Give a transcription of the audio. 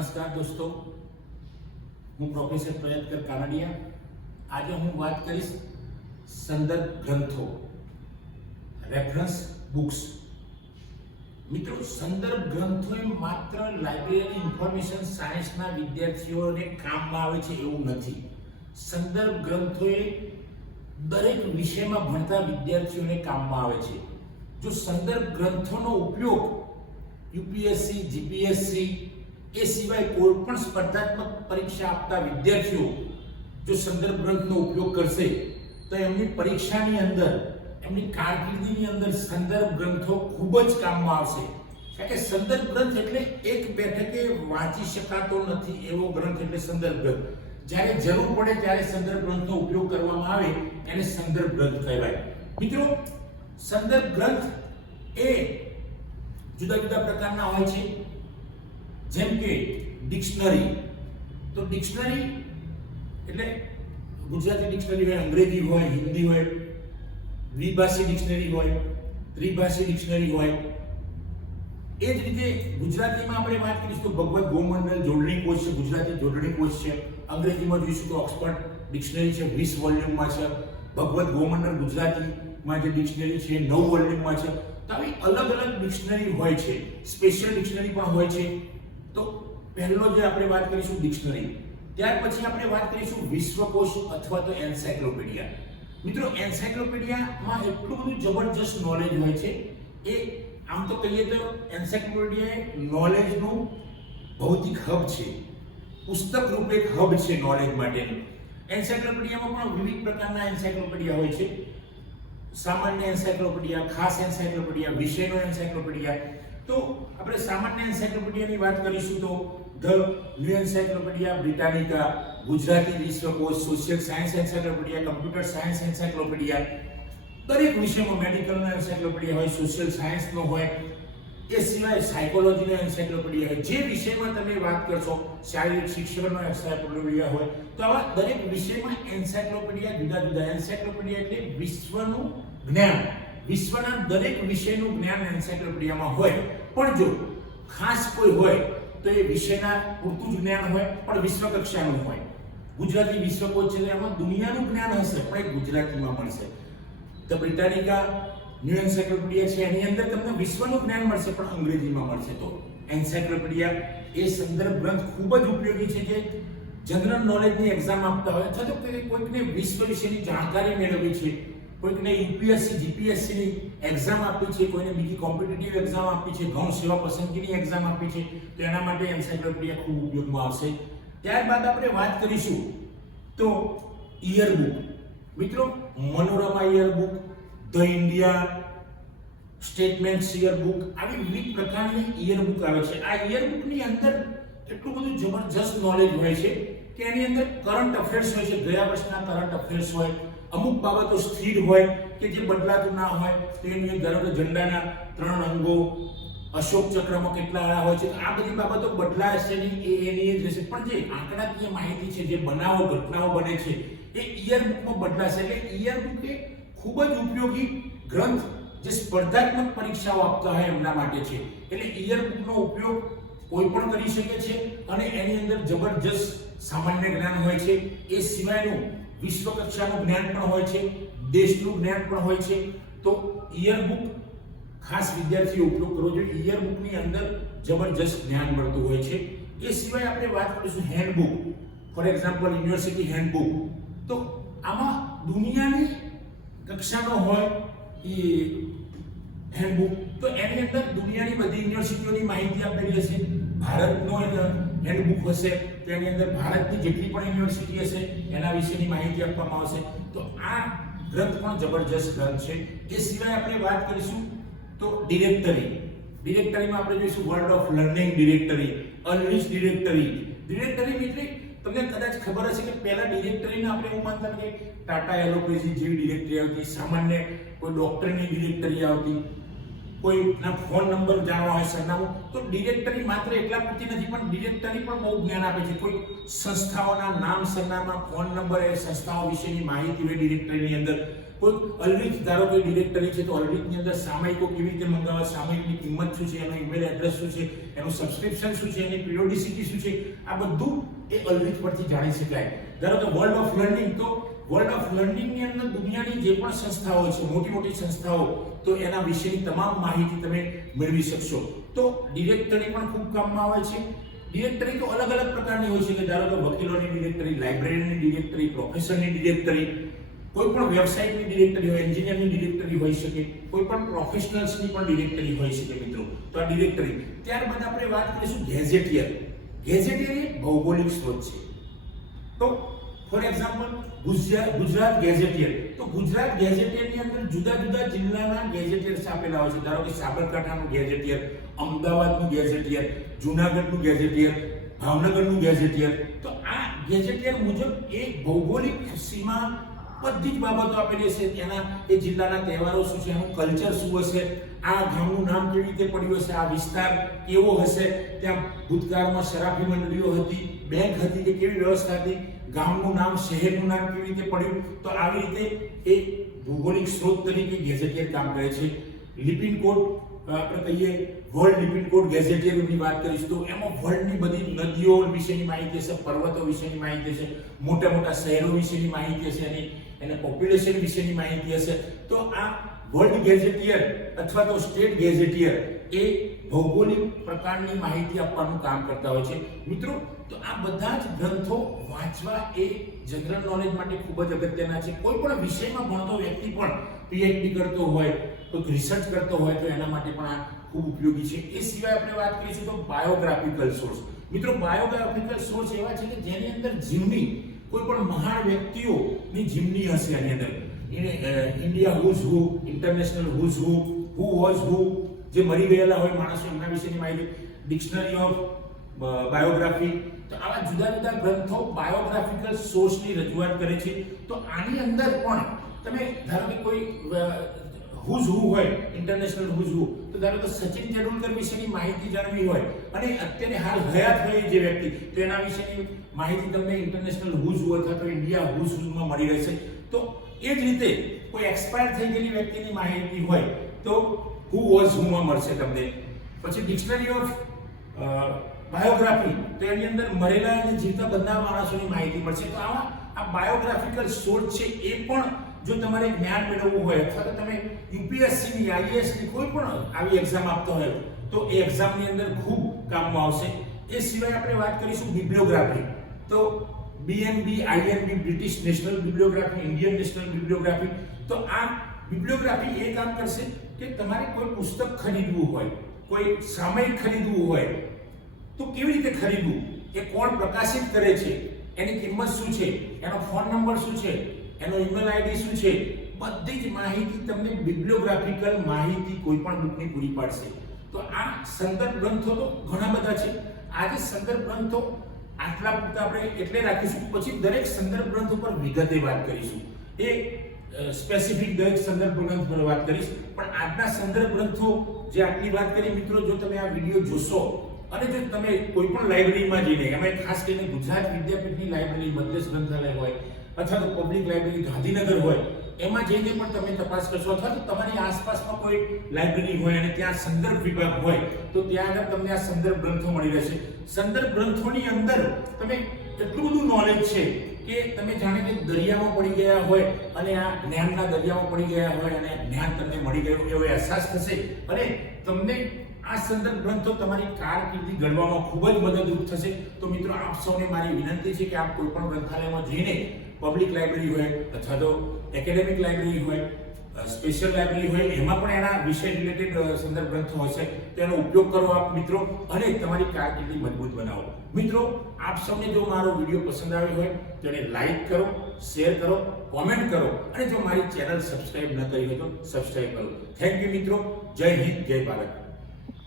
નમસ્કાર દોસ્તો, હું પ્રોફેસર પ્રયત્કર કાનડિયા. આજે હું વાત કરીશ સંદર્ભ ગ્રંથો, રેફરન્સ બુક્સ. મિત્રો, સંદર્ભ ગ્રંથો એ માત્ર લાઇબ્રેરી ઇન્ફોર્મેશન સાયન્સના વિદ્યાર્થીઓને કામમાં આવે છે એવું નથી. સંદર્ભ ગ્રંથો એ દરેક વિષયમાં ભણતા વિદ્યાર્થીઓને કામમાં આવે છે. જો સંદર્ભ ગ્રંથોનો ઉપયોગ યુપીએસસી, જીપીએસસી એ સિવાય કોઈ પણ સ્પર્ધાત્મક પરીક્ષા આપતા વિદ્યાર્થીઓ જો સંદર્ભ ગ્રંથનો ઉપયોગ કરશે તો એમની પરીક્ષાની અંદર, એમની કારકિર્દીની અંદર સંદર્ભ ગ્રંથો ખૂબ જ કામમાં આવશે. કારણ કે સંદર્ભ ગ્રંથ એટલે એક બેઠકે વાંચી શકાતો નથી એવો ગ્રંથ એટલે સંદર્ભ ગ્રંથ. જ્યારે જરૂર પડે ત્યારે સંદર્ભ ગ્રંથનો ઉપયોગ કરવામાં આવે એને સંદર્ભ ગ્રંથ કહેવાય. મિત્રો, સંદર્ભ ગ્રંથ એ જુદા જુદા પ્રકારના હોય છે. જેમ કે ડિક્શનરી. તો ડિક્શનરી એટલે ગુજરાતી ડિક્શનરી હોય, અંગ્રેજી હોય, હિન્દી હોય, દ્વિભાષી ડિક્શનરી હોય, ત્રિભાષી ડિક્શનરી હોય. એ જ રીતે ગુજરાતીમાં આપણે વાત કરીશું તો ભગવત ગોમંડલ જોડણી કોશ છે, ગુજરાતી જોડણી કોશ છે. અંગ્રેજીમાં જોઈશું તો ઓક્સફર્ડ ડિક્શનરી છે, 20 વોલ્યુમમાં છે. ભગવત ગોમંડલ ગુજરાતીમાં જે ડિક્શનરી છે 9 વોલ્યુમમાં છે. તો આવી અલગ અલગ ડિક્શનરી હોય છે, સ્પેશિયલ ડિક્શનરી પણ હોય છે. તો પહેલો જે આપણે વાત કરીશું ડિક્શનરી, ત્યાર પછી આપણે વાત કરીશું વિશ્વકોશ અથવા તો એન્સાઇક્લોપીડિયા. મિત્રો, એન્સાઇક્લોપીડિયામાં એટલું બધું જબરજસ્ત નોલેજ હોય છે. એ આમ તો કહીએ તો એન્સાઇક્લોપીડિયા એ નોલેજનું ભૌતિક હબ છે, પુસ્તક રૂપે એક હબ છે નોલેજ માટેનું. એન્સાઇક્લોપીડિયામાં પણ વિવિધ પ્રકારના એન્સાઇક્લોપીડિયા હોય છે. સામાન્ય એન્સાઇક્લોપીડિયા, ખાસ એન્સાઇક્લોપીડિયા, વિષયનો એન્સાઇક્લોપીડિયા. તો આપણે સામાન્ય એન્સાઇક્લોપીડિયાની વાત કરીશું તો the new encyclopedia Britannica, Gujarati વિશ્વકોશ, social science encyclopedia, computer science encyclopedia. દરેક વિષયમાં મેડિકલનો એન્સાઇક્લોપીડિયા હોય, સોશિયલ સાયન્સનો હોય, એ સિવાય સાયકોલોજીનો એન્સાઇક્લોપીડિયા હોય. જે વિષયમાં તમે વાત કરશો, શારીરિક શિક્ષણનો એન્સાઇક્લોપીડિયા હોય, તો આવા દરેક વિષયમાં એન્સાઇક્લોપીડિયા જુદા જુદા. એન્સાઇક્લોપીડિયા એટલે વિશ્વનું જ્ઞાન, વિશ્વના દરેક વિષયનું જ્ઞાન એન્સાઇક્લોપીડિયામાં હોય. પણ જો ખાસ કોઈ હોય તો એ વિષયના પૂરતું જ જ્ઞાન હોય, પણ વિશ્વ કક્ષાનું હોય. ગુજરાતી વિશ્વકોશ છે એમાં દુનિયાનું જ્ઞાન હશે પણ એ ગુજરાતીમાં મળશે. ધ બ્રિટાનિકા ન્યૂ એન્સાઇક્લોપીડિયા છે એની અંદર તમને વિશ્વનું જ્ઞાન મળશે પણ અંગ્રેજીમાં મળશે. તો એન્સાઇક્લોપીડિયા એ સંદર્ભ ગ્રંથ ખૂબ જ ઉપયોગી છે. જે જનરલ નોલેજની એક્ઝામ આપતા હોય અથવા તો કોઈકને વિશ્વ વિશેની જાણકારી મેળવવી છે, કોઈકને યુપીએસસી, જીપીએસસીની એક્ઝામ આપી છે, કોઈને બીજી કોમ્પિટિટિવ એક્ઝામ આપી છે, ગૌણ સેવા પસંદગીની એક્ઝામ આપી છે, તો એના માટે એન્સાઇક્લોપીડિયા ખૂબ ઉપયોગમાં આવશે. ત્યારબાદ આપણે વાત કરીશું તો ઈયરબુક. મિત્રો, મનોરમા ઈયરબુક, ધ ઇન્ડિયા સ્ટેટમેન્ટ્સ ઈયરબુક, આવી વિવિધ પ્રકારની ઈયરબુક આવે છે. આ ઈયરબુકની અંદર એટલું બધું જબરજસ્ત નોલેજ હોય છે કે એની અંદર કરંટ અફેર્સ હોય છે, ગયા વર્ષના કરંટ અફેર્સ હોય, અમુક બાબતો સ્થિર હોય કે જે બદલાતું ના હોય. તો એની અંદર ધારો કે ઝંડાના 3 અંગો, અશોક ચક્રમાં કેટલા આળા હોય છે, આ બધી બાબતો બદલાશે નહીં, એની જ રહેશે. પણ જે આંકડાકીય માહિતી છે, જે બનાવો, ઘટનાઓ બને છે, એ ઈયરબુકમાં બદલાશે. એટલે ઈયરબુક એ ખૂબ જ ઉપયોગી ગ્રંથ જે સ્પર્ધાત્મક પરીક્ષાઓ આપતા હોય એમના માટે છે. એટલે ઈયરબુકનો ઉપયોગ કોઈ પણ કરી શકે છે અને એની અંદર જબરજસ્ત સામાન્ય જ્ઞાન હોય છે. એ સિવાયનું વિશ્વ કક્ષાનું જ્ઞાન પણ હોય છે, દેશનું જ્ઞાન પણ હોય છે. તો ઈયરબુક ખાસ વિદ્યાર્થીઓ ઉપયોગ કરવો જોઈએ. ઈયરબુકની અંદર જબરજસ્ત જ્ઞાન મળતું હોય છે. એ સિવાય આપણે વાત કરીશું handbook. For example university handbook. તો આમાં દુનિયાની કક્ષાનો હોય એ હેન્ડબુક. તો એની અંદર દુનિયાની બધી યુનિવર્સિટીઓની માહિતી આપેલી હશે. ભારતનો હેન્ડબુક હશે તો એની અંદર ભારતની જેટલી પણ યુનિવર્સિટી હશે એના વિશેની માહિતી આપવામાં આવશે. તો આ ગ્રંથ પણ જબરજસ્ત ગ્રંથ છે. એ સિવાય આપણે વાત કરીશું તો ડિરેક્ટરી. ડિરેક્ટરીમાં આપણે જોઈશું world of learning directory, analyst directory. Directory એટલે તમને કદાચ ખબર હશે કે પહેલા ડિરેક્ટરીને આપણે એવું માનતા કે ટાટા એલોપેથી જેવી ડિરેક્ટરી આવતી, સામાન્ય કોઈ ડોક્ટરની ડિરેક્ટરી આવતી, કોઈના ફોન નંબર જાણવા હોય, સરનામું. તો ડિરેક્ટરી માત્ર એટલા પૂરતી નથી, પણ ડિરેક્ટરી પણ બહુ જ્ઞાન આપે છે. કોઈ સંસ્થાઓના નામ, સરનામા, ફોન નંબર, એ સંસ્થાઓ વિશેની માહિતી હોય ડિરેક્ટરીની અંદર. કોઈ અલરીચ ધારો કે ડિરેક્ટરી છે તો અલરીચની અંદર સામયિકો કેવી રીતે મંગાવવા, સામયિકની કિંમત શું છે, એનો ઈમેલ એડ્રેસ શું છે, એનું સબસ્ક્રિપ્શન શું છે, એની પીરિયોડિસિટી શું છે, આ બધું એ અલરીચ પરથી જાણી શકાય. ધારો કે વર્લ્ડ ઓફ લર્નિંગ, તો વર્લ્ડ ઓફ લર્નિંગની અંદર દુનિયાની જે પણ સંસ્થાઓ છે, મોટી મોટી સંસ્થાઓ, તો એના વિશેની તમામ માહિતી તમે મેળવી શકશો. તો ડિરેક્ટરી પણ ખૂબ કામમાં આવે છે. ડિરેક્ટરી તો અલગ અલગ પ્રકારની હોય છે કે ધારો કે વકીલોની ડિરેક્ટરી, લાઇબ્રેરીની ડિરેક્ટરી, પ્રોફેસરની ડિરેક્ટરી, કોઈ પણ વેબસાઇટની ડિરેક્ટરી હોય, એન્જિનિયરની ડિરેક્ટરી હોઈ શકે, કોઈ પણ પ્રોફેશનલ્સની પણ ડિરેક્ટરી હોઈ શકે મિત્રો. તો આ ડિરેક્ટરી. ત્યારબાદ આપણે વાત કરીશું ગેઝેટિયર. ગેઝેટિયર એ ભૌગોલિક સ્ત્રોત છે. તો ફોર એક્ઝામ્પલ ગુજરાત ગેઝેટિયર. તો ગુજરાત ગેઝેટિયરની અંદર જુદા જુદા જિલ્લાના ગેઝેટિયર્સ આપેલા હોય છે. ધારો કે સાબરકાંઠાનું ગેઝેટિયર, અમદાવાદનું ગેઝેટિયર, જૂનાગઢનું ગેઝેટિયર, ભાવનગરનું ગેઝેટિયર. તો આ ગેઝેટિયર મુજબ એ ભૌગોલિક સીમા બધી જ બાબતો આપેલી હશે. ત્યાંના એ જિલ્લાના તહેવારો શું છે, એનું કલ્ચર શું હશે, આ ગામનું નામ કેવી રીતે પડ્યું હશે, આ વિસ્તાર કેવો હશે, ત્યાં ભૂતકાળમાં શરાબી મંડળીઓ હતી, બેંક હતી કે કેવી વ્યવસ્થા હતી, ગામનું નામ, શહેરનું નામ કેવી રીતે પડ્યું. તો આવી રીતે એ ભૌગોલિક સ્ત્રોત તરીકે ગેઝેટિયર કામ કરે છે. લિપિન કોડ આપણે કહીએ, વર્લ્ડ લિપિન કોડ ગેઝેટિયરની વાત કરીશ તો એમાં વર્લ્ડની બધી નદીઓ વિશેની માહિતી હશે, પર્વતો વિશેની માહિતી હશે, મોટા મોટા શહેરો વિશેની માહિતી હશે, એને પોપ્યુલેશન વિશેની માહિતી હશે. તો આ વર્લ્ડ ગેઝેટિયર અથવા તો સ્ટેટ ગેઝેટિયર એ ભૌગોલિક પ્રકારની માહિતી આપવાનું કામ કરતા હોય છે મિત્રો. તો આ બધા જ ગ્રંથો વાંચવા એ જનરલ નોલેજ માટે ખૂબ જ અગત્યના છે. કોઈ પણ વિષયમાં ભણતો વ્યક્તિ પણ પીએચડી કરતો હોય, કોઈ રિસર્ચ કરતો હોય તો એના માટે પણ આ ખૂબ ઉપયોગી છે. એ સિવાય આપણે વાત કરીશું તો બાયોગ્રાફિકલ સોર્સ. મિત્રો બાયોગ્રાફિકલ સોર્સ એવા છે કે જેની અંદર જીવની કોઈ પણ મહાન વ્યક્તિઓની જીવની હશે. આની અંદર India who's who, international who's who was who, જે મરી ગયેલા હોય માણસો એમના વિશેની માહિતી, ડિક્શનરી ઓફ બાયોગ્રાફી. તો આવા જુદા જુદા ગ્રંથો બાયોગ્રાફિકલ સોર્સની રજૂઆત કરે છે. તો આની અંદર પણ તમે ધારો કે કોઈ હુઝ હુ હોય, ઇન્ટરનેશનલ હુઝ હુ, તો ધારો કે સચિન તેંડુલકર વિશેની માહિતી જાણવી હોય અને અત્યારે હાલ હયાત હોય જે વ્યક્તિ, તો એના વિશેની માહિતી તમને ઇન્ટરનેશનલ હુઝ હુ અથવા તો ઇન્ડિયા હુઝ હુમાં મળી રહેશે. તો એ જ રીતે કોઈ એક્સપાયર થઈ ગયેલી વ્યક્તિની માહિતી હોય તો હુ વોઝ હુમાં મળશે તમને. પછી ડિક્શનરી ઓફ બાયોગ્રાફી, તો એની અંદર મરેલા અને જીવતા બધા માણસોની માહિતી મળશે. તો આવા આ બાયોગ્રાફિકલ સોર્સ છે એ પણ જો તમારે જ્ઞાન મેળવવું હોય અથવા તો તમે યુપીએસસીની, આઈએએસની કોઈ પણ આવી એક્ઝામ આપતો હોય તો એ એક્ઝામની અંદર ખૂબ કામમાં આવશે. એ સિવાય આપણે વાત કરીશું બિબ્લિયોગ્રાફી. તો BNB, આઈએનબી, British national બિબ્લિયોગ્રાફી, Indian national બિબ્લિયોગ્રાફી. તો આ બિબ્લિયોગ્રાફી એ કામ કરશે કે તમારે કોઈ પુસ્તક ખરીદવું હોય, કોઈ સામયિક ખરીદવું હોય તો કેવી રીતે ખરીદવું, એ કોણ પ્રકાશિત કરે છે, એની કિંમત શું છે, એનો ફોન નંબર શું છે, એનો ઈમેલ આઈડી શું છે, બધી જ માહિતી તમને બિબ્લિયોગ્રાફિકલ માહિતી કોઈ પણ બુકની પૂરી પાડશે. તો આ સંદર્ભ ગ્રંથો તો ઘણા બધા છે. આજે સંદર્ભ ગ્રંથો આટલા પૂરતા આપણે એટલે રાખીશું, પછી દરેક સંદર્ભ ગ્રંથ ઉપર વિગતે વાત કરીશું. એ સ્પેસિફિક દરેક સંદર્ભ ગ્રંથ પર વાત કરીશ. પણ આજના સંદર્ભ ગ્રંથો જે આટલી વાત કરી મિત્રો, જો તમે આ વિડીયો જોશો અને જો તમે કોઈ પણ લાઇબ્રેરીમાં જઈને, એમાં ખાસ કરીને ગુજરાત વિદ્યાપીઠની લાઇબ્રેરી, મધ્યસ્થ ગ્રંથાલય હોય અથવા તો પબ્લિક લાઇબ્રેરી ગાંધીનગર હોય, એમાં જઈને પણ તમે તપાસ કરશો અથવા તો તમારી આસપાસમાં કોઈ લાઇબ્રેરી હોય અને ત્યાં સંદર્ભ વિભાગ હોય તો ત્યાં આગળ તમને આ સંદર્ભ ગ્રંથો મળી રહેશે. સંદર્ભ ગ્રંથોની અંદર તમે એટલું બધું નોલેજ છે કે તમે જાણે કે દરિયામાં પડી ગયા હોય અને આ જ્ઞાનના દરિયામાં પડી ગયા હોય અને જ્ઞાન તમને મળી ગયું એવો અહેસાસ થશે. અને તમને આ સંદર્ભ ગ્રંથો તમારી કારકિર્દી ઘડવામાં ખૂબ જ મદદરૂપ થશે. તો મિત્રો આપ સૌને મારી વિનંતી છે કે આપ કોઈ પણ ગ્રંથાલયમાં જઈને, પબ્લિક લાઇબ્રેરી હોય અથવા તો એકેડેમિક લાઇબ્રેરી હોય, સ્પેશિયલ લાઇબ્રેરી હોય, એમાં પણ એના વિષય રિલેટેડ સંદર્ભ ગ્રંથો હશે તો એનો ઉપયોગ કરો આપ મિત્રો અને તમારી કારકિર્દી મજબૂત બનાવો. મિત્રો આપ સૌને જો મારો વિડીયો પસંદ આવ્યો હોય તો એને લાઈક કરો, શેર કરો, કોમેન્ટ કરો અને જો મારી ચેનલ સબસ્ક્રાઇબ ન કરી હોય તો સબસ્ક્રાઇબ કરો. થેન્ક યુ મિત્રો. જય હિન્દ, જય ભારત.